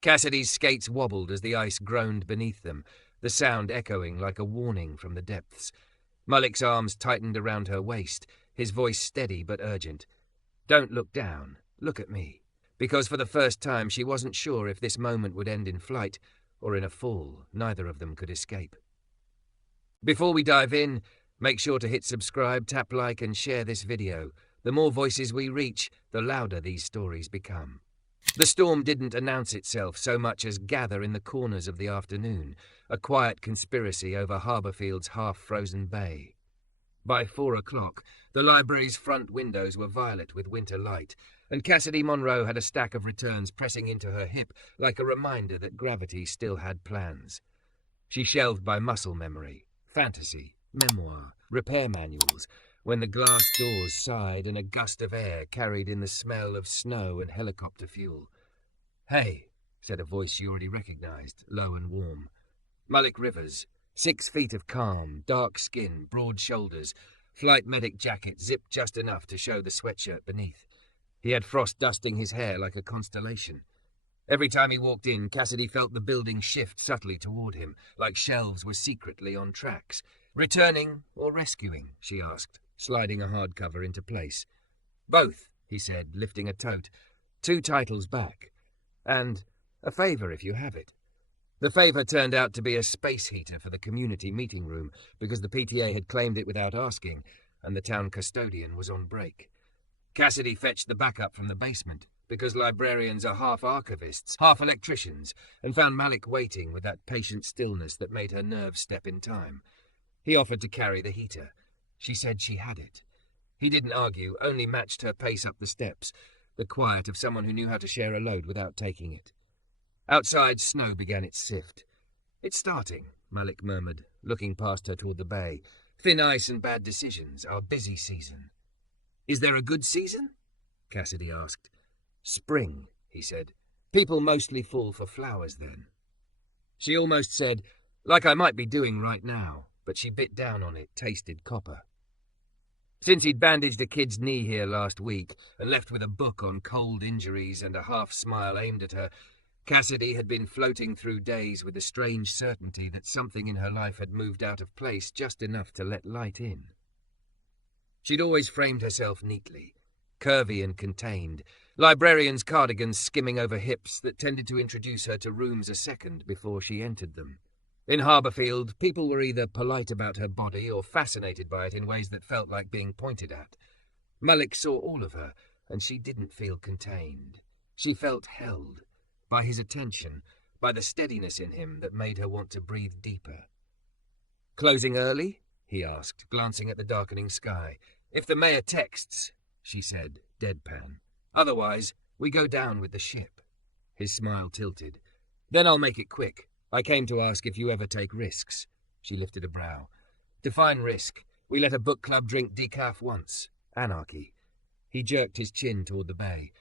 Cassidy's skates wobbled as the ice groaned beneath them, the sound echoing like a warning from the depths. Malik's arms tightened around her waist, his voice steady but urgent. "Don't look down. Look at me." Because for the first time she wasn't sure if this moment would end in flight or in a fall neither of them could escape. Before we dive in, make sure to hit subscribe, tap like and share this video. The more voices we reach, the louder these stories become. The storm didn't announce itself so much as gather in the corners of the afternoon, a quiet conspiracy over Harborfield's half-frozen bay. By 4 o'clock, the library's front windows were violet with winter light, and Cassidy Monroe had a stack of returns pressing into her hip like a reminder that gravity still had plans. She shelved by muscle memory, fantasy, memoir, repair manuals, when the glass doors sighed and a gust of air carried in the smell of snow and helicopter fuel. "Hey," said a voice she already recognized, low and warm. Malik Rivers, 6 feet of calm, dark skin, broad shoulders, flight medic jacket zipped just enough to show the sweatshirt beneath. He had frost dusting his hair like a constellation. Every time he walked in, Cassidy felt the building shift subtly toward him, like shelves were secretly on tracks. "Returning or rescuing?" she asked, sliding a hardcover into place. "Both," he said, lifting a tote. "2 titles back. And a favor if you have it." The favor turned out to be a space heater for the community meeting room, because the PTA had claimed it without asking, and the town custodian was on break. Cassidy fetched the backup from the basement, because librarians are half archivists, half electricians, and found Malik waiting with that patient stillness that made her nerves step in time. He offered to carry the heater. She said she had it. He didn't argue, only matched her pace up the steps, the quiet of someone who knew how to share a load without taking it. Outside, snow began its sift. "It's starting," Malik murmured, looking past her toward the bay. "Thin ice and bad decisions, our busy season." "Is there a good season?" Cassidy asked. "Spring," he said. "People mostly fall for flowers then." She almost said, "Like I might be doing right now," but she bit down on it, tasted copper. Since he'd bandaged a kid's knee here last week and left with a book on cold injuries and a half-smile aimed at her, Cassidy had been floating through days with a strange certainty that something in her life had moved out of place just enough to let light in. She'd always framed herself neatly, curvy and contained, librarian's cardigans skimming over hips that tended to introduce her to rooms a second before she entered them. In Harborfield, people were either polite about her body or fascinated by it in ways that felt like being pointed at. Malik saw all of her, and she didn't feel contained. She felt held, by his attention, by the steadiness in him that made her want to breathe deeper. "Closing early?" he asked, glancing at the darkening sky. "If the mayor texts," she said, deadpan. "Otherwise, we go down with the ship." His smile tilted. "Then I'll make it quick. I came to ask if you ever take risks." She lifted a brow. "Define risk. We let a book club drink decaf once. Anarchy." He jerked his chin toward the bay.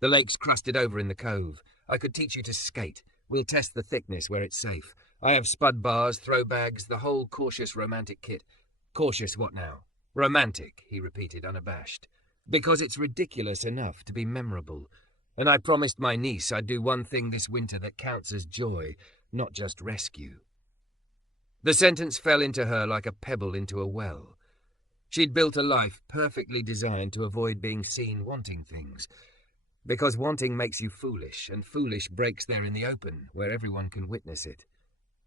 "The lake's crusted over in the cove. I could teach you to skate. We'll test the thickness where it's safe. I have spud bars, throw bags, the whole cautious romantic kit." "Cautious what now?" "Romantic," he repeated, unabashed. "Because it's ridiculous enough to be memorable. And I promised my niece I'd do one thing this winter that counts as joy, not just rescue." The sentence fell into her like a pebble into a well. She'd built a life perfectly designed to avoid being seen wanting things. Because wanting makes you foolish, and foolish breaks there in the open, where everyone can witness it.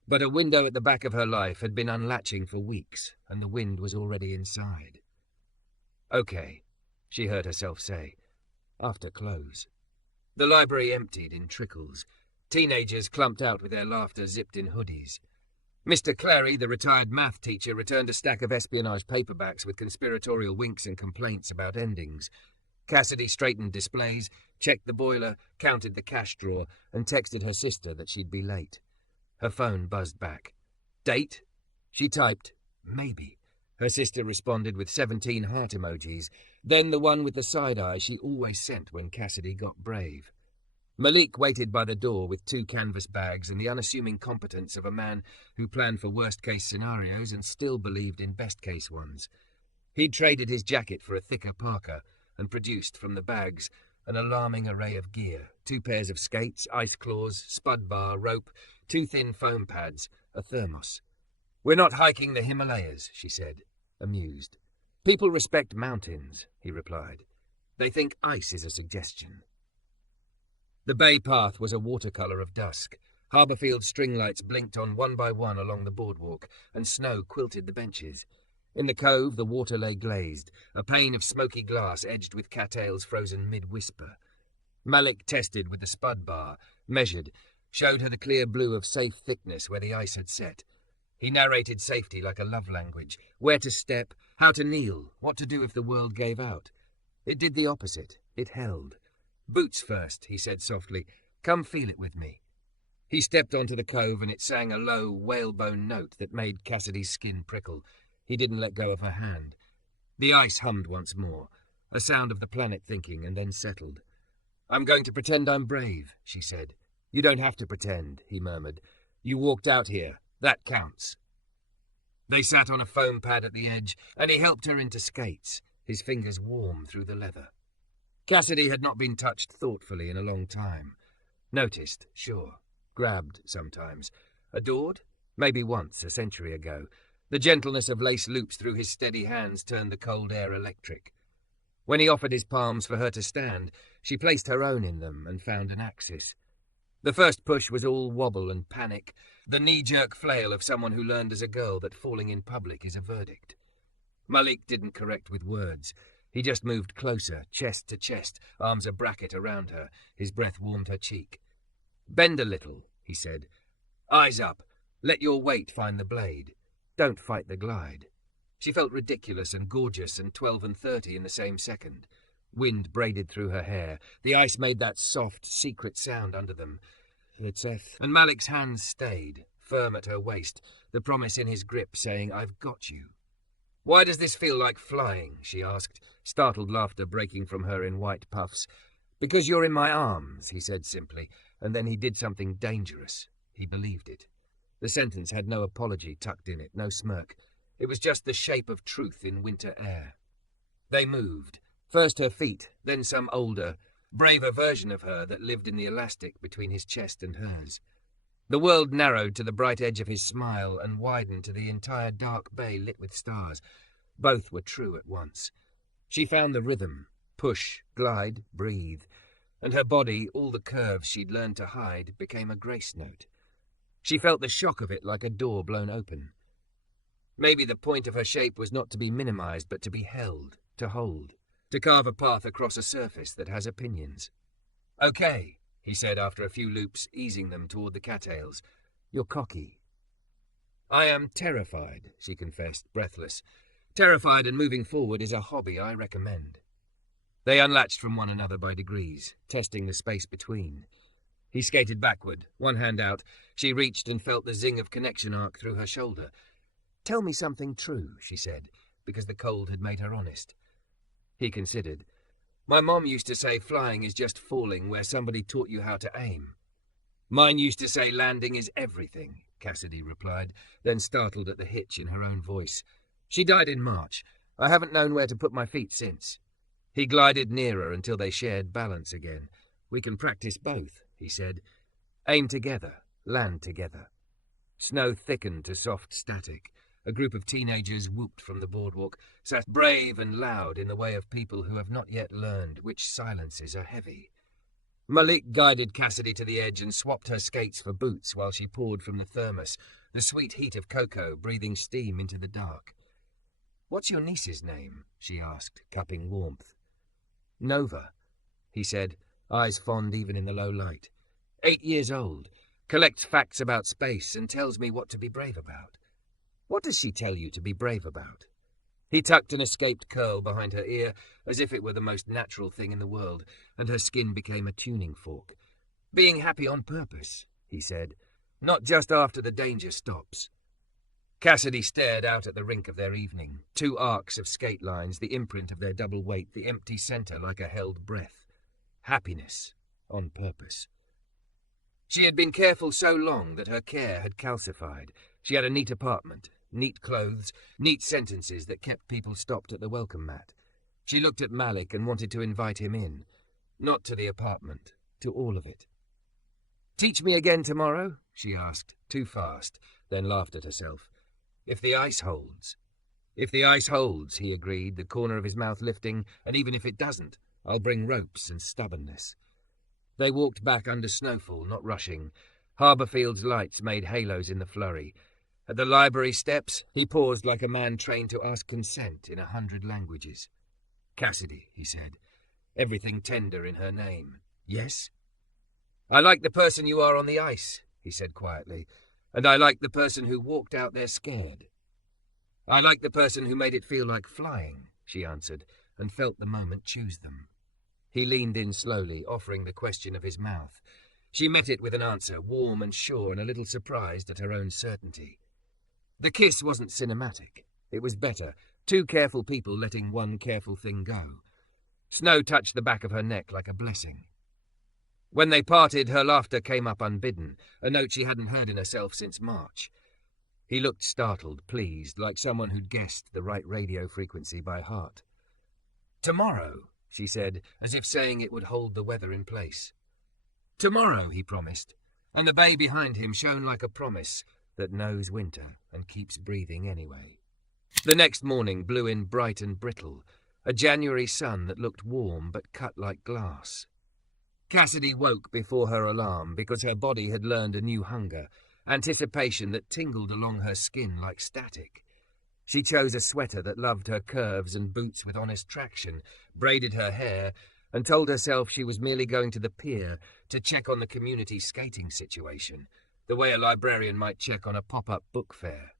But a window at the back of her life had been unlatching for weeks, and the wind was already inside. "Okay," she heard herself say, "after close." The library emptied in trickles. Teenagers clumped out with their laughter zipped in hoodies. Mr. Clary, the retired math teacher, returned a stack of espionage paperbacks with conspiratorial winks and complaints about endings. Cassidy straightened displays, checked the boiler, counted the cash drawer, and texted her sister that she'd be late. Her phone buzzed back. "Date?" She typed, "Maybe." Her sister responded with 17 heart emojis, then the one with the side eye she always sent when Cassidy got brave. Malik waited by the door with 2 canvas bags and the unassuming competence of a man who planned for worst-case scenarios and still believed in best-case ones. He'd traded his jacket for a thicker parka and produced from the bags an alarming array of gear, 2 pairs of skates, ice claws, spud bar, rope, 2 thin foam pads, a thermos. "We're not hiking the Himalayas," she said, amused. "People respect mountains," he replied. "They think ice is a suggestion." The bay path was a watercolour of dusk. Harbourfield string lights blinked on one by one along the boardwalk, and snow quilted the benches. In the cove, the water lay glazed, a pane of smoky glass edged with cattails frozen mid-whisper. Malik tested with the spud bar, measured, showed her the clear blue of safe thickness where the ice had set. He narrated safety like a love language, where to step, how to kneel, what to do if the world gave out. It did the opposite. It held. "Boots first," he said softly. "Come feel it with me." He stepped onto the cove and it sang a low, whalebone note that made Cassidy's skin prickle. He didn't let go of her hand. The ice hummed once more, a sound of the planet thinking, and then settled. "I'm going to pretend I'm brave," she said. "You don't have to pretend," he murmured. "You walked out here. That counts." They sat on a foam pad at the edge, and he helped her into skates, his fingers warm through the leather. Cassidy had not been touched thoughtfully in a long time. Noticed, sure. Grabbed sometimes. Adored? Maybe once, a century ago. The gentleness of lace loops through his steady hands turned the cold air electric. When he offered his palms for her to stand, she placed her own in them and found an axis. The first push was all wobble and panic, the knee-jerk flail of someone who learned as a girl that falling in public is a verdict. Malik didn't correct with words. He just moved closer, chest to chest, arms a bracket around her. His breath warmed her cheek. "Bend a little," he said. "Eyes up. Let your weight find the blade. Don't fight the glide." She felt ridiculous and gorgeous and 12 and 30 in the same second. Wind braided through her hair. The ice made that soft, secret sound under them. And Malik's hands stayed, firm at her waist, the promise in his grip saying, "I've got you." "Why does this feel like flying?" she asked, startled laughter breaking from her in white puffs. "Because you're in my arms," he said simply, and then he did something dangerous. He believed it. The sentence had no apology tucked in it, no smirk. It was just the shape of truth in winter air. They moved. First her feet, then some older, braver version of her that lived in the elastic between his chest and hers. The world narrowed to the bright edge of his smile and widened to the entire dark bay lit with stars. Both were true at once. She found the rhythm. Push, glide, breathe. And her body, all the curves she'd learned to hide, became a grace note. She felt the shock of it like a door blown open. Maybe the point of her shape was not to be minimized, but to be held, to hold, to carve a path across a surface that has opinions. "Okay," he said after a few loops, easing them toward the cattails. "You're cocky." "I am terrified," she confessed, breathless. "Terrified and moving forward is a hobby I recommend." They unlatched from one another by degrees, testing the space between. He skated backward, one hand out. She reached and felt the zing of connection arc through her shoulder. "Tell me something true," she said, because the cold had made her honest. He considered. "My mom used to say flying is just falling where somebody taught you how to aim." "Mine used to say landing is everything," Cassidy replied, then startled at the hitch in her own voice. "She died in March. I haven't known where to put my feet since." He glided nearer until they shared balance again. "We can practice both," he said. "Aim together, land together." Snow thickened to soft static. A group of teenagers whooped from the boardwalk, sat brave and loud in the way of people who have not yet learned which silences are heavy. Malik guided Cassidy to the edge and swapped her skates for boots while she poured from the thermos, the sweet heat of cocoa breathing steam into the dark. "What's your niece's name?" she asked, cupping warmth. "Nova," he said, eyes fond even in the low light. 8 years old, collects facts about space and tells me what to be brave about." "What does she tell you to be brave about?" He tucked an escaped curl behind her ear, as if it were the most natural thing in the world, and her skin became a tuning fork. "Being happy on purpose," he said, "not just after the danger stops." Cassidy stared out at the rink of their evening, 2 arcs of skate lines, the imprint of their double weight, the empty centre like a held breath. Happiness on purpose. She had been careful so long that her care had calcified. She had a neat apartment, neat clothes, neat sentences that kept people stopped at the welcome mat. She looked at Malik and wanted to invite him in. Not to the apartment, to all of it. "Teach me again tomorrow?" she asked, too fast, then laughed at herself. "If the ice holds." "If the ice holds," he agreed, the corner of his mouth lifting, "and even if it doesn't, I'll bring ropes and stubbornness." They walked back under snowfall, not rushing. Harbourfield's lights made halos in the flurry. At the library steps, he paused like a man trained to ask consent in 100 languages. "Cassidy," he said, everything tender in her name. "Yes?" "I like the person you are on the ice," he said quietly, "and I like the person who walked out there scared." "I like the person who made it feel like flying," she answered, and felt the moment choose them. He leaned in slowly, offering the question of his mouth. She met it with an answer, warm and sure and a little surprised at her own certainty. The kiss wasn't cinematic. It was better, two careful people letting one careful thing go. Snow touched the back of her neck like a blessing. When they parted, her laughter came up unbidden, a note she hadn't heard in herself since March. He looked startled, pleased, like someone who'd guessed the right radio frequency by heart. "Tomorrow," she said, as if saying it would hold the weather in place. "Tomorrow," he promised, and the bay behind him shone like a promise that knows winter and keeps breathing anyway. The next morning blew in bright and brittle, a January sun that looked warm but cut like glass. Cassidy woke before her alarm because her body had learned a new hunger, anticipation that tingled along her skin like static. She chose a sweater that loved her curves and boots with honest traction, braided her hair, and told herself she was merely going to the pier to check on the community skating situation, the way a librarian might check on a pop-up book fair.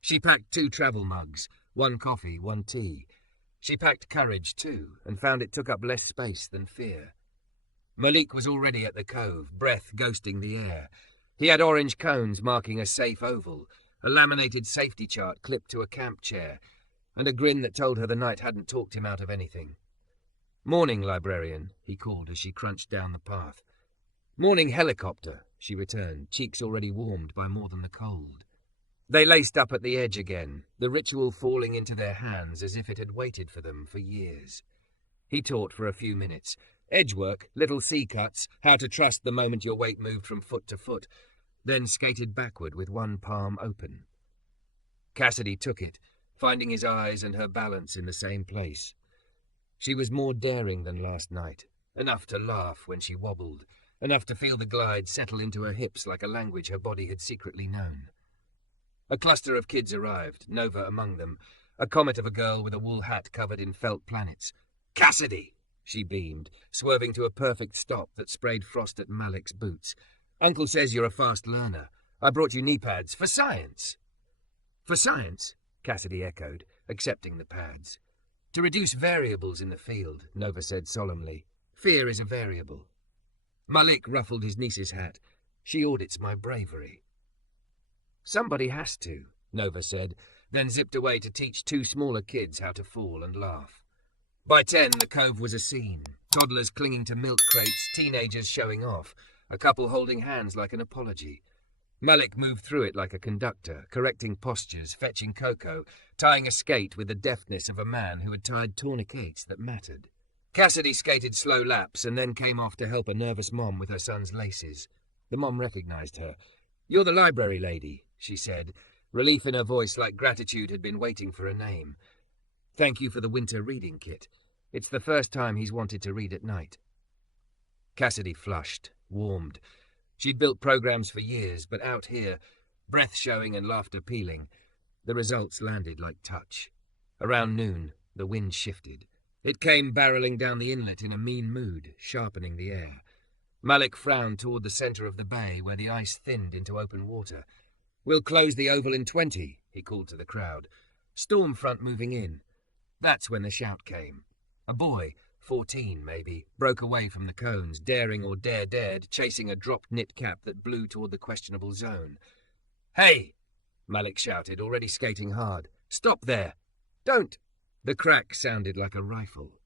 She packed 2 travel mugs, 1 coffee, 1 tea. She packed courage too, and found it took up less space than fear. Malik was already at the cove, breath ghosting the air. He had orange cones marking a safe oval, a laminated safety chart clipped to a camp chair, and a grin that told her the night hadn't talked him out of anything. "Morning, librarian," he called as she crunched down the path. "Morning, helicopter," she returned, cheeks already warmed by more than the cold. They laced up at the edge again, the ritual falling into their hands as if it had waited for them for years. He taught for a few minutes. Edgework, little C-cuts, how to trust the moment your weight moved from foot to foot, then skated backward with one palm open. Cassidy took it, finding his eyes and her balance in the same place. She was more daring than last night, enough to laugh when she wobbled, enough to feel the glide settle into her hips like a language her body had secretly known. A cluster of kids arrived, Nova among them, a comet of a girl with a wool hat covered in felt planets. "Cassidy!" she beamed, swerving to a perfect stop that sprayed frost at Malik's boots. "Uncle says you're a fast learner. I brought you knee pads for science." "For science?" Cassidy echoed, accepting the pads. "To reduce variables in the field," Nova said solemnly. "Fear is a variable." Malik ruffled his niece's hat. "She audits my bravery." "Somebody has to," Nova said, then zipped away to teach 2 smaller kids how to fall and laugh. By 10, the cove was a scene. Toddlers clinging to milk crates, teenagers showing off, a couple holding hands like an apology. Malik moved through it like a conductor, correcting postures, fetching cocoa, tying a skate with the deftness of a man who had tied tourniquets that mattered. Cassidy skated slow laps and then came off to help a nervous mom with her son's laces. The mom recognized her. "You're the library lady," she said, relief in her voice like gratitude had been waiting for a name. "Thank you for the winter reading kit. It's the first time he's wanted to read at night." Cassidy flushed, warmed. She'd built programs for years, but out here, breath showing and laughter peeling, the results landed like touch. Around noon, the wind shifted. It came barreling down the inlet in a mean mood, sharpening the air. Malik frowned toward the center of the bay where the ice thinned into open water. "We'll close the oval in 20, he called to the crowd. "Storm front moving in." That's when the shout came. A boy, 14 maybe, broke away from the cones, daring or dared, chasing a dropped knit cap that blew toward the questionable zone. "Hey!" Malik shouted, already skating hard. "Stop there! Don't!" The crack sounded like a rifle.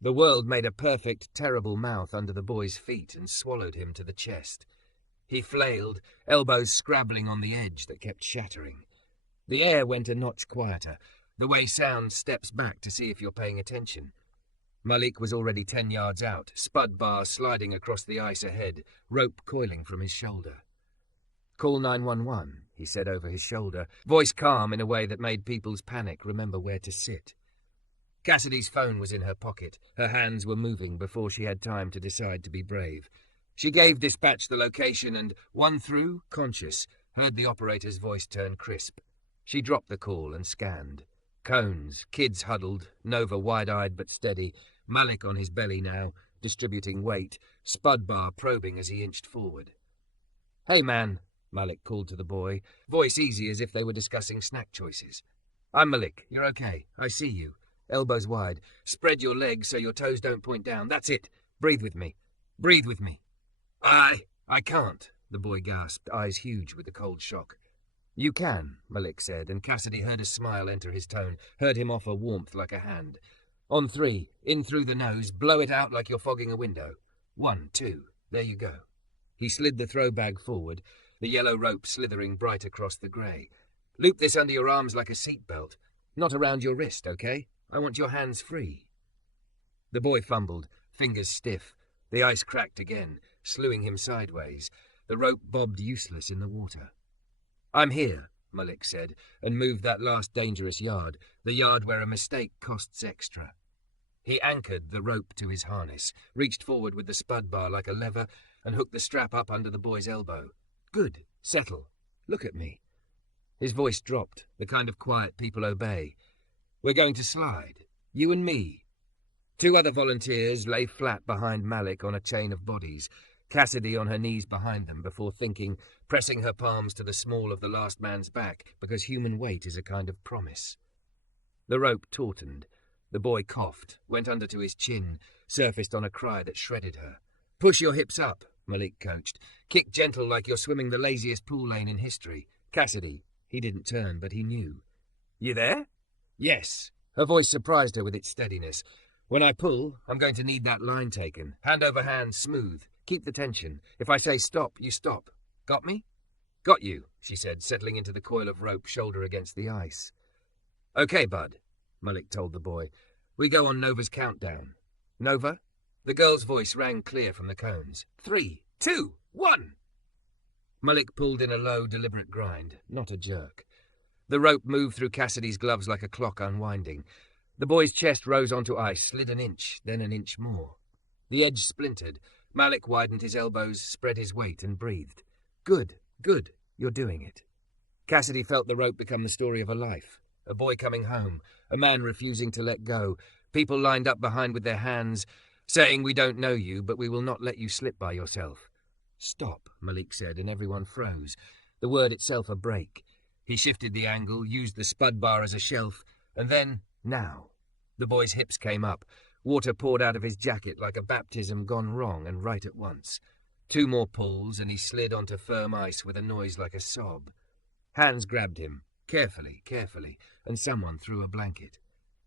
The world made a perfect, terrible mouth under the boy's feet and swallowed him to the chest. He flailed, elbows scrabbling on the edge that kept shattering. The air went a notch quieter, the way sound steps back to see if you're paying attention. Malik was already 10 yards out, spud bar sliding across the ice ahead, rope coiling from his shoulder. "Call 911, he said over his shoulder, voice calm in a way that made people's panic remember where to sit. Cassidy's phone was in her pocket. Her hands were moving before she had time to decide to be brave. She gave dispatch the location and, one through, conscious, heard the operator's voice turn crisp. She dropped the call and scanned. Cones, kids huddled, Nova wide-eyed but steady, Malik on his belly now, distributing weight, spud bar probing as he inched forward. "Hey, man," Malik called to the boy, voice easy as if they were discussing snack choices. "I'm Malik. You're okay. I see you. Elbows wide. Spread your legs so your toes don't point down. That's it. Breathe with me. Breathe with me." I can't," the boy gasped, eyes huge with the cold shock. "You can," Malik said, and Cassidy heard a smile enter his tone, heard him offer warmth like a hand. "On 3, in through the nose, blow it out like you're fogging a window. 1, 2, there you go." He slid the throw bag forward, the yellow rope slithering bright across the grey. "Loop this under your arms like a seat belt. Not around your wrist, okay? I want your hands free." The boy fumbled, fingers stiff. The ice cracked again, slewing him sideways. The rope bobbed useless in the water. "I'm here," Malik said, and moved that last dangerous yard, the yard where a mistake costs extra. He anchored the rope to his harness, reached forward with the spud bar like a lever, and hooked the strap up under the boy's elbow. "Good. Settle. Look at me." His voice dropped, the kind of quiet people obey. "We're going to slide. You and me." 2 other volunteers lay flat behind Malik on a chain of bodies, Cassidy on her knees behind them before thinking, pressing her palms to the small of the last man's back, because human weight is a kind of promise. The rope tautened. The boy coughed, went under to his chin, surfaced on a cry that shredded her. "Push your hips up," Malik coached. "Kick gentle like you're swimming the laziest pool lane in history." Cassidy, he didn't turn, but he knew. "You there?" "Yes." Her voice surprised her with its steadiness. "When I pull, I'm going to need that line taken. Hand over hand, smooth. Keep the tension. If I say stop, you stop. Got me?" "Got you," she said, settling into the coil of rope, shoulder against the ice. "Okay, bud," Malik told the boy. "We go on Nova's countdown." "Nova?" The girl's voice rang clear from the cones. 3, 2, 1. Malik pulled in a low, deliberate grind, not a jerk. The rope moved through Cassidy's gloves like a clock unwinding. The boy's chest rose onto ice, slid an inch, then an inch more. The edge splintered. Malik widened his elbows, spread his weight, and breathed. "Good, good, you're doing it." Cassidy felt the rope become the story of a life. A boy coming home, a man refusing to let go, people lined up behind with their hands, saying, "We don't know you, but we will not let you slip by yourself." "Stop," Malik said, and everyone froze. The word itself a break. He shifted the angle, used the spud bar as a shelf, and then, now. The boy's hips came up. Water poured out of his jacket like a baptism gone wrong and right at once. 2 more pulls, and he slid onto firm ice with a noise like a sob. Hands grabbed him, carefully, and someone threw a blanket.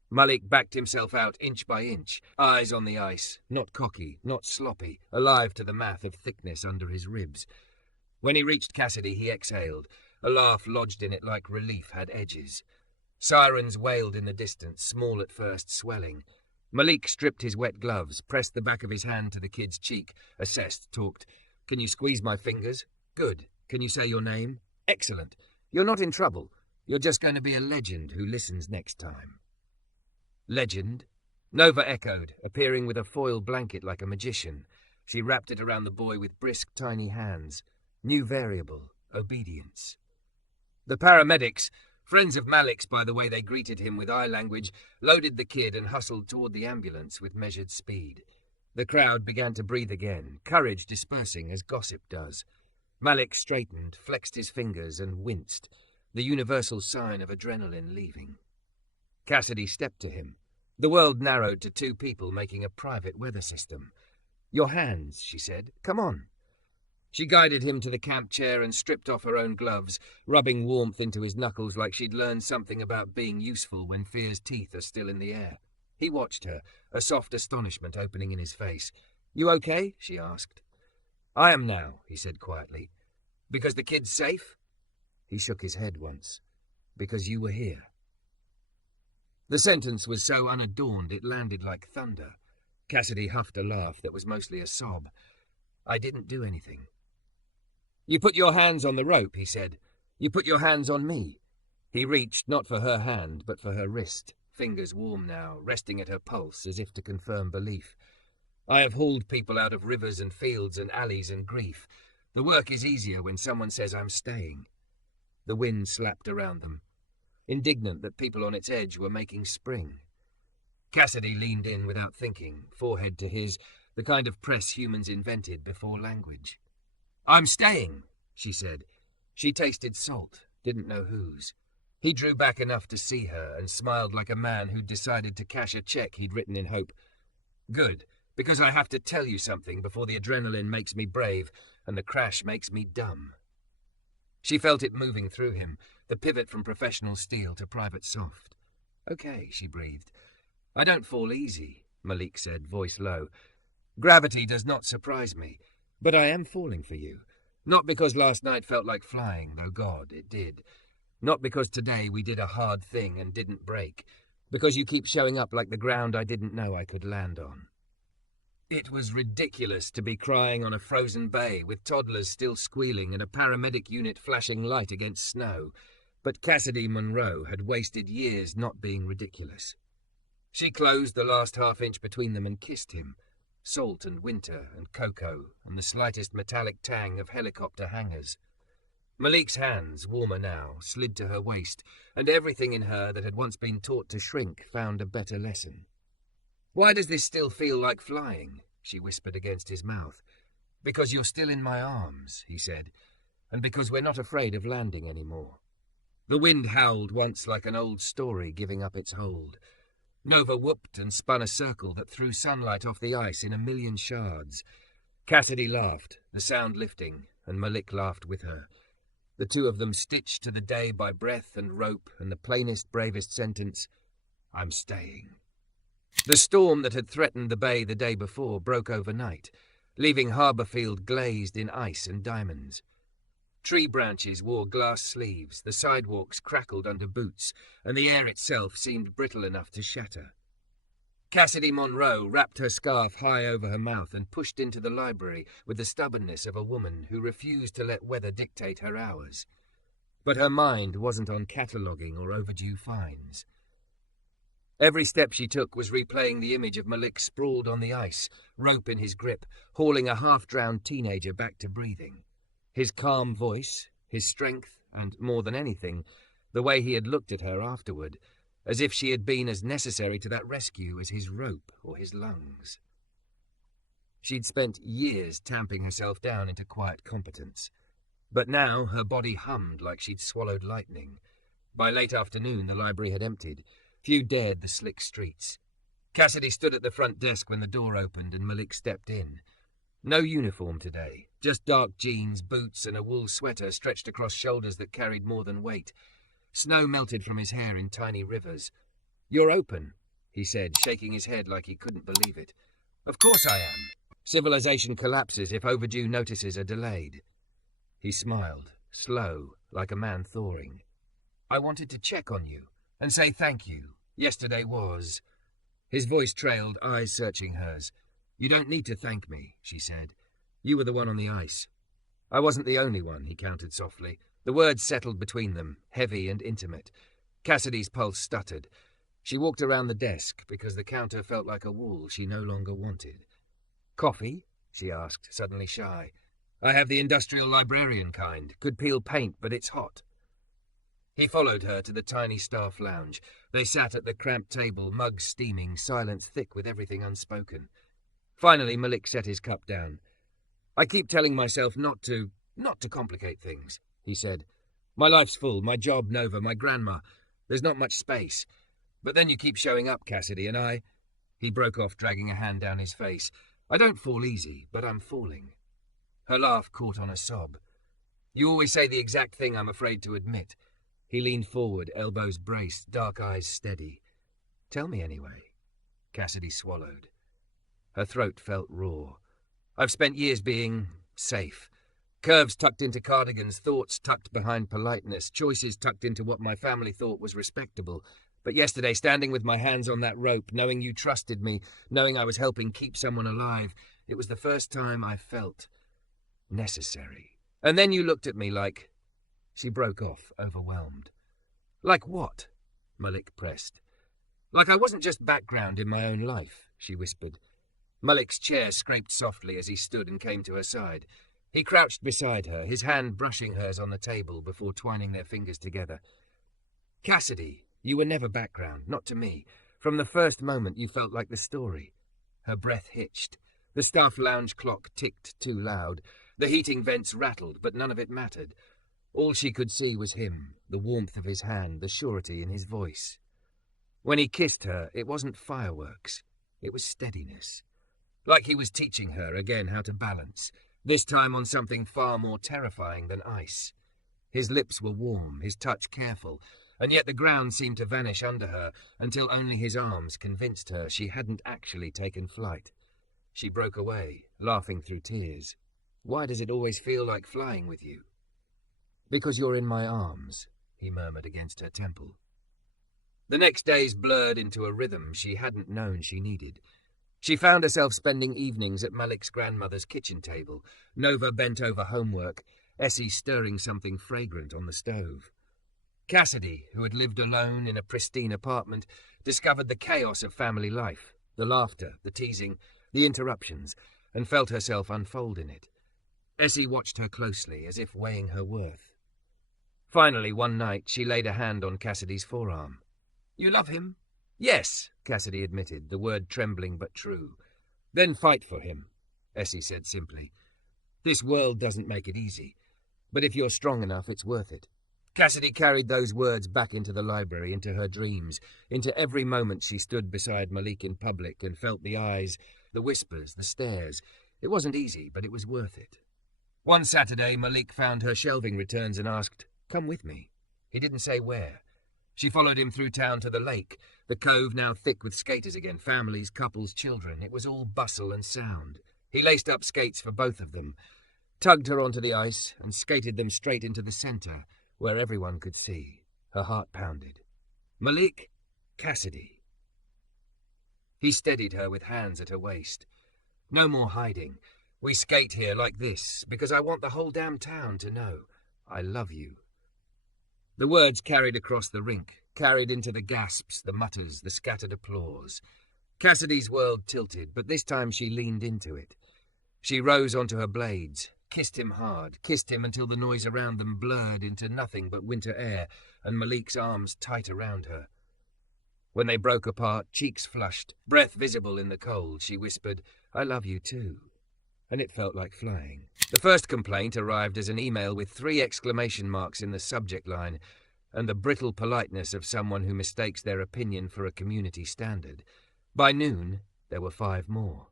Malik backed himself out inch by inch, eyes on the ice, not cocky, not sloppy, alive to the math of thickness under his ribs. When he reached Cassidy, he exhaled. A laugh lodged in it like relief had edges. Sirens wailed in the distance, small at first, swelling. Malik stripped his wet gloves, pressed the back of his hand to the kid's cheek, assessed, talked. "Can you squeeze my fingers?" "Good. Can you say your name?" "Excellent. You're not in trouble. You're just going to be a legend who listens next time." "Legend?" Nova echoed, appearing with a foil blanket like a magician. She wrapped it around the boy with brisk, tiny hands. New variable, obedience. The paramedics, friends of Malik's by the way they greeted him with eye language, loaded the kid and hustled toward the ambulance with measured speed. The crowd began to breathe again, courage dispersing as gossip does. Malik straightened, flexed his fingers, and winced, the universal sign of adrenaline leaving. Cassidy stepped to him. The world narrowed to 2 people making a private weather system. "Your hands," she said. "Come on." She guided him to the camp chair and stripped off her own gloves, rubbing warmth into his knuckles like she'd learned something about being useful when fear's teeth are still in the air. He watched her, a soft astonishment opening in his face. "You okay?" she asked. "I am now," he said quietly. "Because the kid's safe?" He shook his head once. "Because you were here." The sentence was so unadorned it landed like thunder. Cassidy huffed a laugh that was mostly a sob. I didn't do anything. You put your hands on the rope, he said. You put your hands on me. He reached not for her hand, but for her wrist, fingers warm now, resting at her pulse as if to confirm belief. I have hauled people out of rivers and fields and alleys and grief. The work is easier when someone says I'm staying. The wind slapped around them, indignant that people on its edge were making spring. Cassidy leaned in without thinking, forehead to his, the kind of press humans invented before language. I'm staying, she said. She tasted salt, didn't know whose. He drew back enough to see her and smiled like a man who'd decided to cash a check he'd written in hope. Good, because I have to tell you something before the adrenaline makes me brave and the crash makes me dumb. She felt it moving through him, the pivot from professional steel to private soft. Okay, she breathed. I don't fall easy, Malik said, voice low. Gravity does not surprise me, but I am falling for you. Not because last night felt like flying, though God, it did. Not because today we did a hard thing and didn't break. Because you keep showing up like the ground I didn't know I could land on. It was ridiculous to be crying on a frozen bay with toddlers still squealing and a paramedic unit flashing light against snow. But Cassidy Monroe had wasted years not being ridiculous. She closed the last half-inch between them and kissed him. Salt and winter and cocoa and the slightest metallic tang of helicopter hangars. Malik's hands, warmer now, slid to her waist, and everything in her that had once been taught to shrink found a better lesson. Why does this still feel like flying? She whispered against his mouth. Because you're still in my arms, he said, and because we're not afraid of landing anymore. The wind howled once like an old story giving up its hold. Nova whooped and spun a circle that threw sunlight off the ice in a million shards. Cassidy laughed, the sound lifting, and Malik laughed with her. The two of them stitched to the day by breath and rope and the plainest, bravest sentence, I'm staying. The storm that had threatened the bay the day before broke overnight, leaving Harborfield glazed in ice and diamonds. Tree branches wore glass sleeves, the sidewalks crackled under boots, and the air itself seemed brittle enough to shatter. Cassidy Monroe wrapped her scarf high over her mouth and pushed into the library with the stubbornness of a woman who refused to let weather dictate her hours. But her mind wasn't on cataloguing or overdue fines. Every step she took was replaying the image of Malik sprawled on the ice, rope in his grip, hauling a half-drowned teenager back to breathing. His calm voice, his strength, and, more than anything, the way he had looked at her afterward, as if she had been as necessary to that rescue as his rope or his lungs. She'd spent years tamping herself down into quiet competence, but now her body hummed like she'd swallowed lightning. By late afternoon the library had emptied. Few dared the slick streets. Cassidy stood at the front desk when the door opened and Malik stepped in. No uniform today, just dark jeans, boots, and a wool sweater stretched across shoulders that carried more than weight. Snow melted from his hair in tiny rivers. You're open, he said, shaking his head like he couldn't believe it. Of course I am. Civilization collapses if overdue notices are delayed. He smiled, slow, like a man thawing. I wanted to check on you and say thank you. Yesterday was... His voice trailed, eyes searching hers. You don't need to thank me, she said. You were the one on the ice. I wasn't the only one, he countered softly. The words settled between them, heavy and intimate. Cassidy's pulse stuttered. She walked around the desk because the counter felt like a wall she no longer wanted. Coffee? She asked, suddenly shy. I have the industrial librarian kind. Could peel paint, but it's hot. He followed her to the tiny staff lounge. They sat at the cramped table, mugs steaming, silence thick with everything unspoken. Finally, Malik set his cup down. I keep telling myself not to complicate things, he said. My life's full, my job, Nova, my grandma. There's not much space. But then you keep showing up, Cassidy, and I... He broke off, dragging a hand down his face. I don't fall easy, but I'm falling. Her laugh caught on a sob. You always say the exact thing I'm afraid to admit. He leaned forward, elbows braced, dark eyes steady. Tell me anyway. Cassidy swallowed. Her throat felt raw. I've spent years being safe. Curves tucked into cardigans, thoughts tucked behind politeness, choices tucked into what my family thought was respectable. But yesterday, standing with my hands on that rope, knowing you trusted me, knowing I was helping keep someone alive, it was the first time I felt necessary. And then you looked at me like—" She broke off, overwhelmed. "Like what?" Malik pressed. "Like I wasn't just background in my own life," she whispered. Malik's chair scraped softly as he stood and came to her side. He crouched beside her, his hand brushing hers on the table before twining their fingers together. "Cassidy, you were never background, not to me. From the first moment you felt like the story." Her breath hitched. The staff lounge clock ticked too loud. The heating vents rattled, but none of it mattered. All she could see was him, the warmth of his hand, the surety in his voice. When he kissed her, it wasn't fireworks. It was steadiness. Like he was teaching her again how to balance, this time on something far more terrifying than ice. His lips were warm, his touch careful, and yet the ground seemed to vanish under her until only his arms convinced her she hadn't actually taken flight. She broke away, laughing through tears. "Why does it always feel like flying with you?" "Because you're in my arms," he murmured against her temple. The next days blurred into a rhythm she hadn't known she needed. She found herself spending evenings at Malik's grandmother's kitchen table, Nova bent over homework, Essie stirring something fragrant on the stove. Cassidy, who had lived alone in a pristine apartment, discovered the chaos of family life, the laughter, the teasing, the interruptions, and felt herself unfold in it. Essie watched her closely, as if weighing her worth. Finally, one night, she laid a hand on Cassidy's forearm. "You love him?" "Yes," Cassidy admitted, the word trembling but true. "Then fight for him," Essie said simply. "This world doesn't make it easy, but if you're strong enough, it's worth it." Cassidy carried those words back into the library, into her dreams, into every moment she stood beside Malik in public and felt the eyes, the whispers, the stares. It wasn't easy, but it was worth it. One Saturday, Malik found her shelving returns and asked, "Come with me." He didn't say where. She followed him through town to the lake, the cove now thick with skaters again, families, couples, children. It was all bustle and sound. He laced up skates for both of them, tugged her onto the ice, and skated them straight into the center, where everyone could see. Her heart pounded. "Malik, Cassidy." He steadied her with hands at her waist. "No more hiding. We skate here like this, because I want the whole damn town to know. I love you." The words carried across the rink, carried into the gasps, the mutters, the scattered applause. Cassidy's world tilted, but this time she leaned into it. She rose onto her blades, kissed him hard, kissed him until the noise around them blurred into nothing but winter air and Malik's arms tight around her. When they broke apart, cheeks flushed, breath visible in the cold, she whispered, "I love you too." And it felt like flying. The first complaint arrived as an email with 3 exclamation marks in the subject line, and the brittle politeness of someone who mistakes their opinion for a community standard. By noon, there were 5 more.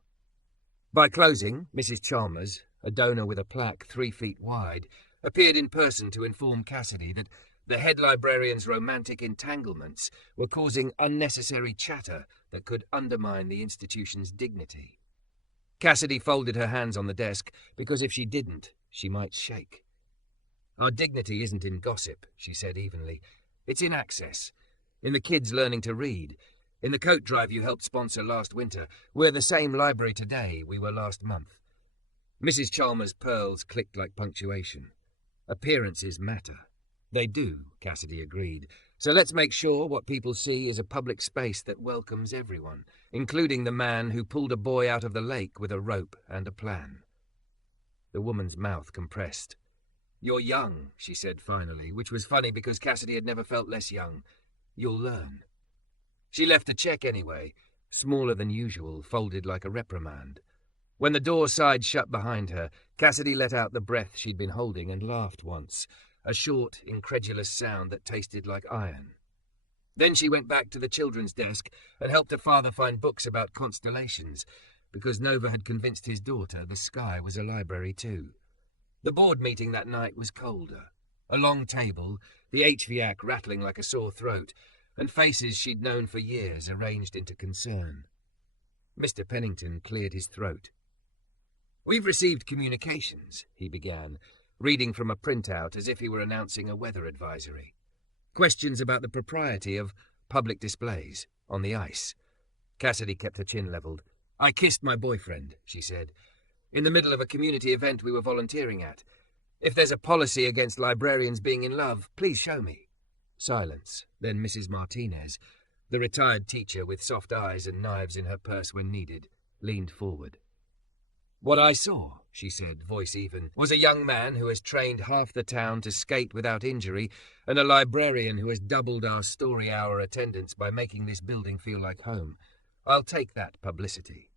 By closing, Mrs. Chalmers, a donor with a plaque 3 feet wide, appeared in person to inform Cassidy that the head librarian's romantic entanglements were causing unnecessary chatter that could undermine the institution's dignity. Cassidy folded her hands on the desk, because if she didn't, she might shake. "Our dignity isn't in gossip," she said evenly. "It's in access, in the kids learning to read, in the coat drive you helped sponsor last winter. We're the same library today we were last month." Mrs. Chalmers' pearls clicked like punctuation. "Appearances matter." "They do," Cassidy agreed. "So let's make sure what people see is a public space that welcomes everyone, including the man who pulled a boy out of the lake with a rope and a plan." The woman's mouth compressed. "You're young," she said finally, which was funny because Cassidy had never felt less young. "You'll learn." She left a check anyway, smaller than usual, folded like a reprimand. When the door side shut behind her, Cassidy let out the breath she'd been holding and laughed once, a short, incredulous sound that tasted like iron. Then she went back to the children's desk and helped her father find books about constellations, because Nova had convinced his daughter the sky was a library too. The board meeting that night was colder. A long table, the HVAC rattling like a sore throat, and faces she'd known for years arranged into concern. Mr. Pennington cleared his throat. "We've received communications," he began, reading from a printout as if he were announcing a weather advisory. "Questions about the propriety of public displays, on the ice. Cassidy kept her chin leveled. "I kissed my boyfriend," she said, "in the middle of a community event we were volunteering at. If there's a policy against librarians being in love, please show me." Silence. Then Mrs. Martinez, the retired teacher with soft eyes and knives in her purse when needed, leaned forward. "What I saw," she said, voice even, "was a young man who has trained half the town to skate without injury, and a librarian who has doubled our story hour attendance by making this building feel like home. I'll take that publicity."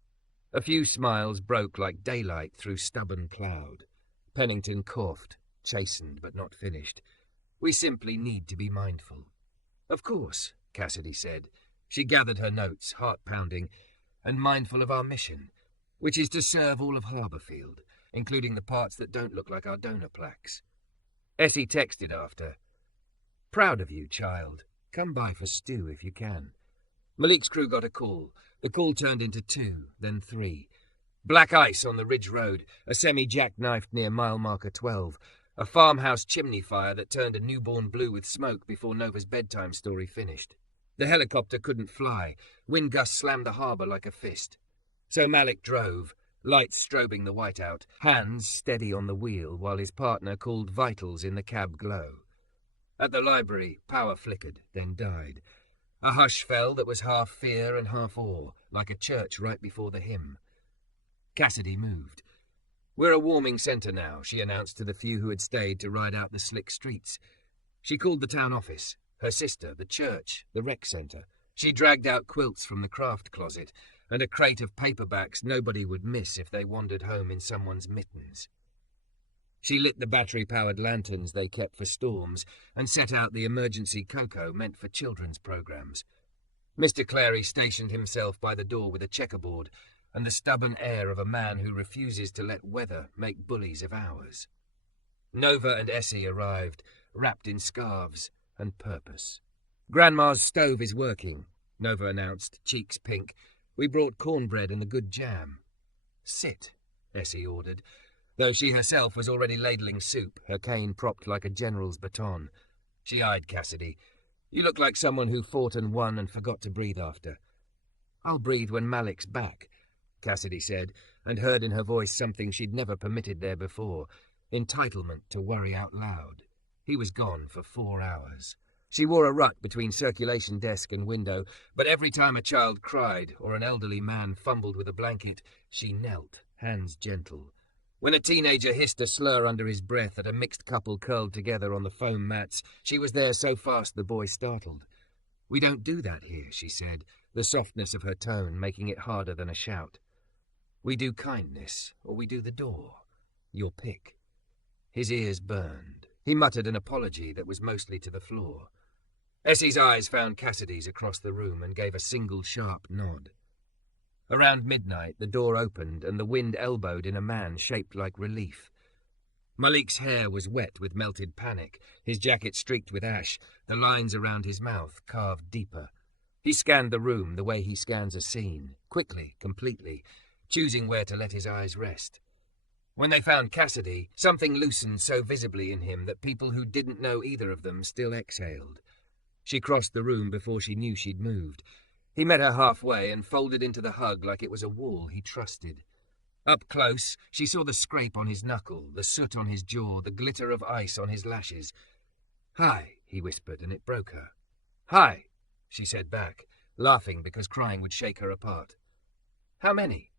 A few smiles broke like daylight through stubborn cloud. Pennington coughed, chastened but not finished. "We simply need to be mindful." "Of course," Cassidy said. She gathered her notes, heart pounding, "and mindful of our mission, which is to serve all of Harborfield, including the parts that don't look like our donor plaques." Essie texted after, "Proud of you, child. Come by for stew if you can." Malik's crew got a call. The call turned into 2, then 3. Black ice on the Ridge Road, a semi-jackknifed near mile marker 12, a farmhouse chimney fire that turned a newborn blue with smoke before Nova's bedtime story finished. The helicopter couldn't fly. Wind gusts slammed the harbour like a fist. So Malik drove, lights strobing the whiteout, hands steady on the wheel while his partner called vitals in the cab glow. At the library, power flickered, then died. A hush fell that was half fear and half awe, like a church right before the hymn. Cassidy moved. "We're a warming centre now," she announced to the few who had stayed to ride out the slick streets. She called the town office, her sister, the church, the rec centre. She dragged out quilts from the craft closet and a crate of paperbacks nobody would miss if they wandered home in someone's mittens. She lit the battery-powered lanterns they kept for storms and set out the emergency cocoa meant for children's programs. Mr. Clary stationed himself by the door with a checkerboard and the stubborn air of a man who refuses to let weather make bullies of hours. Nova and Essie arrived, wrapped in scarves and purpose. "Grandma's stove is working," Nova announced, cheeks pink. "We brought cornbread and the good jam." "Sit," Essie ordered, though she herself was already ladling soup, her cane propped like a general's baton. She eyed Cassidy. "You look like someone who fought and won and forgot to breathe after." "I'll breathe when Malik's back," Cassidy said, and heard in her voice something she'd never permitted there before, entitlement to worry out loud. He was gone for 4 hours. She wore a ruck between circulation desk and window, but every time a child cried or an elderly man fumbled with a blanket, she knelt, hands gentle. When a teenager hissed a slur under his breath at a mixed couple curled together on the foam mats, she was there so fast the boy startled. "We don't do that here," she said, the softness of her tone making it harder than a shout. "We do kindness, or we do the door. Your pick." His ears burned. He muttered an apology that was mostly to the floor. Essie's eyes found Cassidy's across the room and gave a single sharp nod. Around midnight, the door opened and the wind elbowed in a man shaped like relief. Malik's hair was wet with melted panic, his jacket streaked with ash, the lines around his mouth carved deeper. He scanned the room the way he scans a scene, quickly, completely, choosing where to let his eyes rest. When they found Cassidy, something loosened so visibly in him that people who didn't know either of them still exhaled. She crossed the room before she knew she'd moved. He met her halfway and folded into the hug like it was a wall he trusted. Up close, she saw the scrape on his knuckle, the soot on his jaw, the glitter of ice on his lashes. "Hi," he whispered, and it broke her. "Hi," she said back, laughing because crying would shake her apart. "How many?"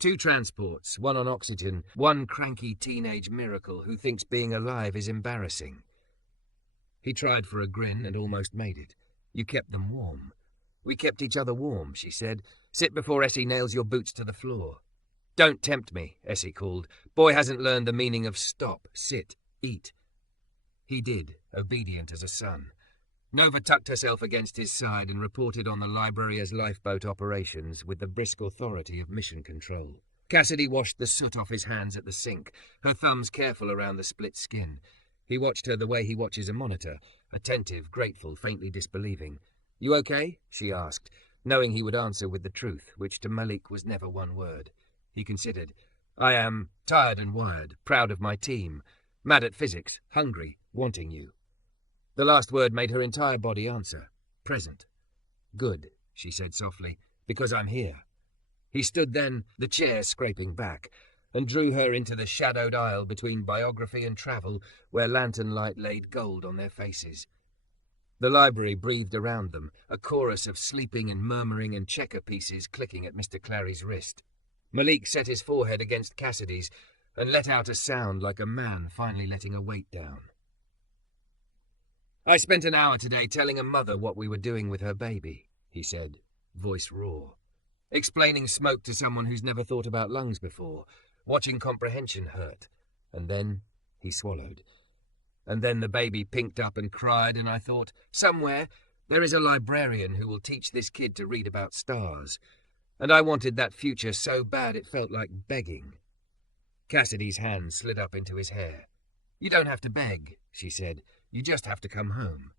2 transports, 1 on oxygen, 1 cranky teenage miracle who thinks being alive is embarrassing. He tried for a grin and almost made it. "You kept them warm." "We kept each other warm," she said. "Sit before Essie nails your boots to the floor." "Don't tempt me," Essie called. "Boy hasn't learned the meaning of stop, sit, eat." He did, obedient as a son. Nova tucked herself against his side and reported on the library as lifeboat operations with the brisk authority of mission control. Cassidy washed the soot off his hands at the sink, her thumbs careful around the split skin. He watched her the way he watches a monitor, attentive, grateful, faintly disbelieving. "You okay?" she asked, knowing he would answer with the truth, which to Malik was never one word. He considered. "I am tired and wired, proud of my team, mad at physics, hungry, wanting you." The last word made her entire body answer. Present. Good, she said softly, because I'm here. He stood then, the chair scraping back, and drew her into the shadowed aisle between biography and travel, where lantern light laid gold on their faces. The library breathed around them, a chorus of sleeping and murmuring and checker pieces clicking at Mr. Clary's wrist. Malik set his forehead against Cassidy's and let out a sound like a man finally letting a weight down. I spent an hour today telling a mother what we were doing with her baby, he said, voice raw. Explaining smoke to someone who's never thought about lungs before, watching comprehension hurt. And then he swallowed. And then the baby pinked up and cried, and I thought, somewhere there is a librarian who will teach this kid to read about stars. And I wanted that future so bad it felt like begging. Cassidy's hand slid up into his hair. You don't have to beg, she said. You just have to come home.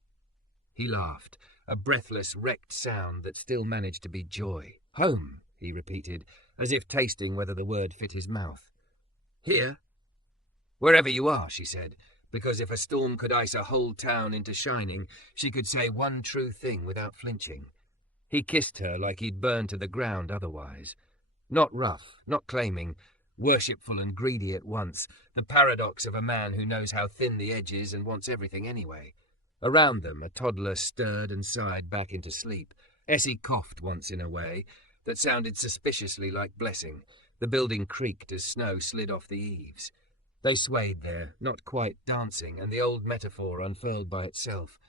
He laughed, a breathless, wrecked sound that still managed to be joy. Home, he repeated, as if tasting whether the word fit his mouth. Here? Wherever you are, she said, because if a storm could ice a whole town into shining, she could say one true thing without flinching. He kissed her like he'd burned to the ground otherwise. Not rough, not claiming, worshipful and greedy at once, the paradox of a man who knows how thin the edge is and wants everything anyway. Around them, a toddler stirred and sighed back into sleep. Essie coughed once in a way that sounded suspiciously like blessing. The building creaked as snow slid off the eaves. They swayed there, not quite dancing, and the old metaphor unfurled by itself.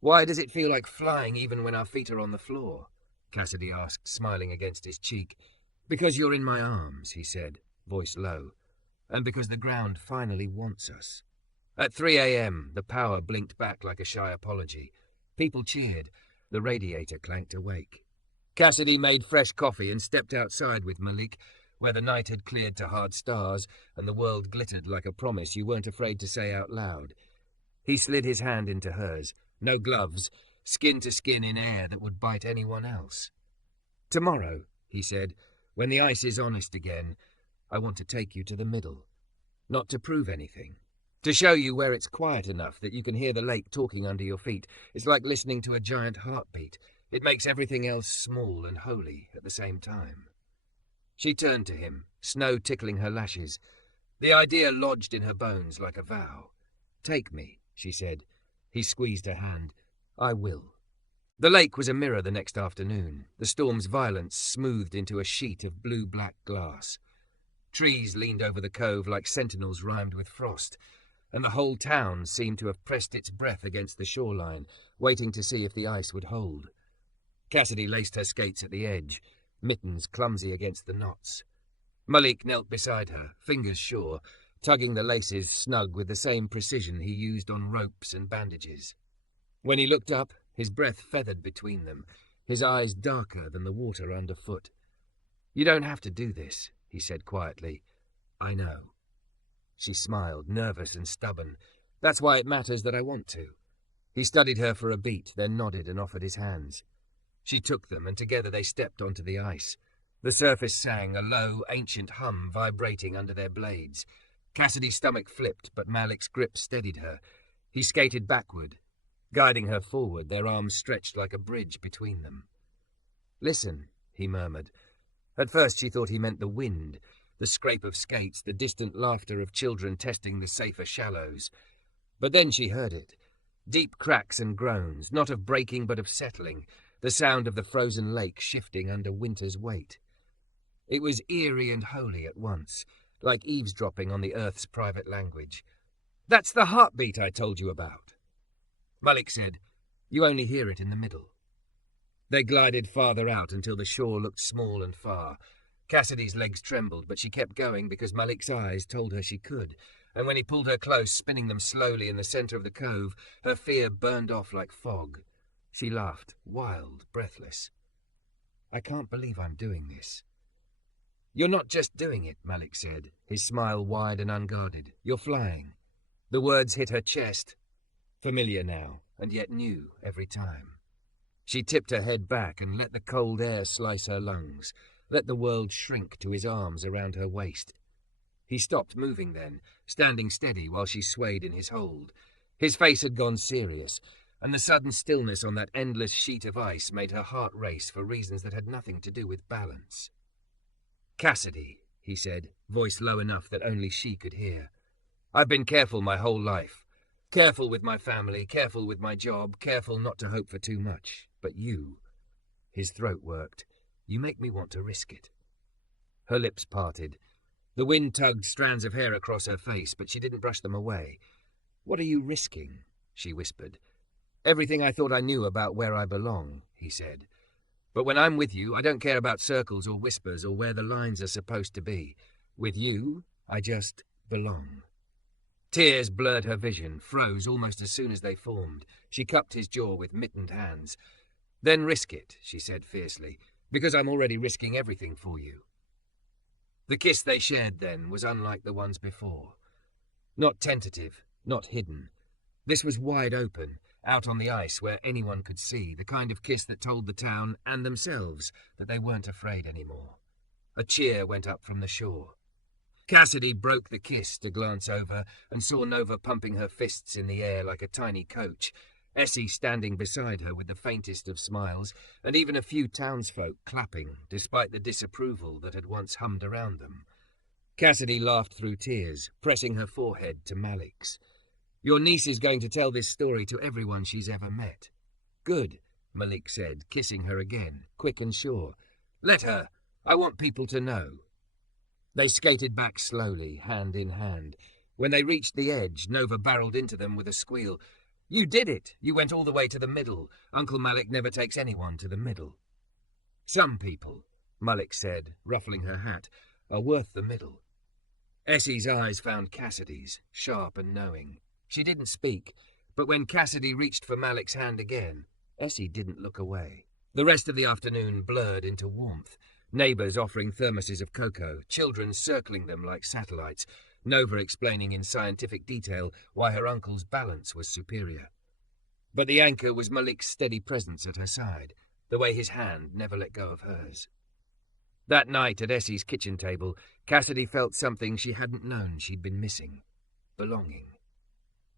Why does it feel like flying even when our feet are on the floor? Cassidy asked, smiling against his cheek. Because you're in my arms, he said, voice low, and because the ground finally wants us. At 3 a.m., the power blinked back like a shy apology. People cheered. The radiator clanked awake. Cassidy made fresh coffee and stepped outside with Malik, where the night had cleared to hard stars and the world glittered like a promise you weren't afraid to say out loud. He slid his hand into hers. No gloves, skin to skin in air that would bite anyone else. Tomorrow, he said, when the ice is honest again, I want to take you to the middle. Not to prove anything. To show you where it's quiet enough that you can hear the lake talking under your feet. It's like listening to a giant heartbeat. It makes everything else small and holy at the same time. She turned to him, snow tickling her lashes. The idea lodged in her bones like a vow. Take me, she said. He squeezed her hand. I will. The lake was a mirror the next afternoon, the storm's violence smoothed into a sheet of blue-black glass. Trees leaned over the cove like sentinels rimed with frost, and the whole town seemed to have pressed its breath against the shoreline, waiting to see if the ice would hold. Cassidy laced her skates at the edge, mittens clumsy against the knots. Malik knelt beside her, fingers sure, tugging the laces snug with the same precision he used on ropes and bandages. When he looked up, his breath feathered between them, his eyes darker than the water underfoot. You don't have to do this, he said quietly. I know. She smiled, nervous and stubborn. That's why it matters that I want to. He studied her for a beat, then nodded and offered his hands. She took them, and together they stepped onto the ice. The surface sang, a low, ancient hum vibrating under their blades. Cassidy's stomach flipped, but Malik's grip steadied her. He skated backward. Guiding her forward, their arms stretched like a bridge between them. Listen, he murmured. At first she thought he meant the wind, the scrape of skates, the distant laughter of children testing the safer shallows. But then she heard it. Deep cracks and groans, not of breaking but of settling, the sound of the frozen lake shifting under winter's weight. It was eerie and holy at once, like eavesdropping on the earth's private language. That's the heartbeat I told you about. Malik said, You only hear it in the middle. They glided farther out until the shore looked small and far. Cassidy's legs trembled, but she kept going because Malik's eyes told her she could, and when he pulled her close, spinning them slowly in the center of the cove, her fear burned off like fog. She laughed, wild, breathless. I can't believe I'm doing this. You're not just doing it, Malik said, his smile wide and unguarded. You're flying. The words hit her chest, familiar now, and yet new every time. She tipped her head back and let the cold air slice her lungs, let the world shrink to his arms around her waist. He stopped moving then, standing steady while she swayed in his hold. His face had gone serious, and the sudden stillness on that endless sheet of ice made her heart race for reasons that had nothing to do with balance. "Cassidy," he said, voice low enough that only she could hear. "I've been careful my whole life. Careful with my family, careful with my job, careful not to hope for too much. But you—" His throat worked. "You make me want to risk it." Her lips parted. The wind tugged strands of hair across her face, but she didn't brush them away. "What are you risking?" she whispered. "Everything I thought I knew about where I belong," he said. "But when I'm with you, I don't care about circles or whispers or where the lines are supposed to be. With you, I just belong." Tears blurred her vision, froze almost as soon as they formed. She cupped his jaw with mittened hands. "Then risk it," she said fiercely, "because I'm already risking everything for you." The kiss they shared then was unlike the ones before. Not tentative, not hidden. This was wide open, out on the ice where anyone could see, the kind of kiss that told the town and themselves that they weren't afraid anymore. A cheer went up from the shore. Cassidy broke the kiss to glance over and saw Nova pumping her fists in the air like a tiny coach, Essie standing beside her with the faintest of smiles, and even a few townsfolk clapping, despite the disapproval that had once hummed around them. Cassidy laughed through tears, pressing her forehead to Malik's. "Your niece is going to tell this story to everyone she's ever met." "Good," Malik said, kissing her again, quick and sure. "Let her. I want people to know." They skated back slowly, hand in hand. When they reached the edge, Nova barreled into them with a squeal. "You did it! You went all the way to the middle. Uncle Malik never takes anyone to the middle." "Some people," Malik said, ruffling her hat, "are worth the middle." Essie's eyes found Cassidy's, sharp and knowing. She didn't speak, but when Cassidy reached for Malik's hand again, Essie didn't look away. The rest of the afternoon blurred into warmth. Neighbours offering thermoses of cocoa, children circling them like satellites, Nova explaining in scientific detail why her uncle's balance was superior. But the anchor was Malik's steady presence at her side, the way his hand never let go of hers. That night at Essie's kitchen table, Cassidy felt something she hadn't known she'd been missing. Belonging.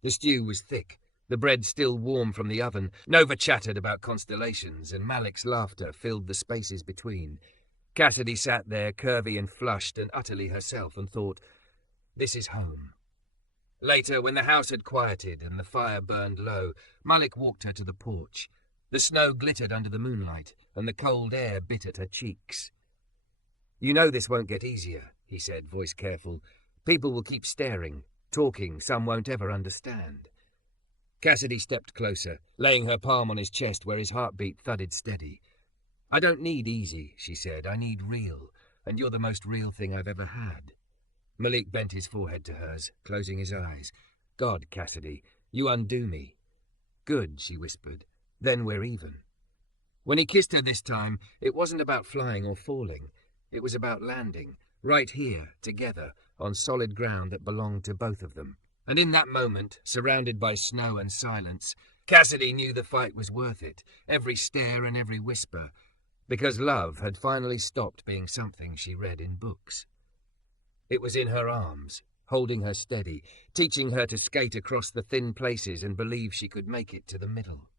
The stew was thick, the bread still warm from the oven. Nova chattered about constellations, and Malik's laughter filled the spaces between. Cassidy sat there, curvy and flushed and utterly herself, and thought, "This is home." Later, when the house had quieted and the fire burned low, Malik walked her to the porch. The snow glittered under the moonlight, and the cold air bit at her cheeks. "You know this won't get easier," he said, voice careful. "People will keep staring, talking, some won't ever understand." Cassidy stepped closer, laying her palm on his chest where his heartbeat thudded steady. "I don't need easy," she said. "I need real, and you're the most real thing I've ever had." Malik bent his forehead to hers, closing his eyes. "God, Cassidy, you undo me." "Good," she whispered. "Then we're even." When he kissed her this time, it wasn't about flying or falling. It was about landing, right here, together, on solid ground that belonged to both of them. And in that moment, surrounded by snow and silence, Cassidy knew the fight was worth it, every stare and every whisper, because love had finally stopped being something she read in books. It was in her arms, holding her steady, teaching her to skate across the thin places and believe she could make it to the middle.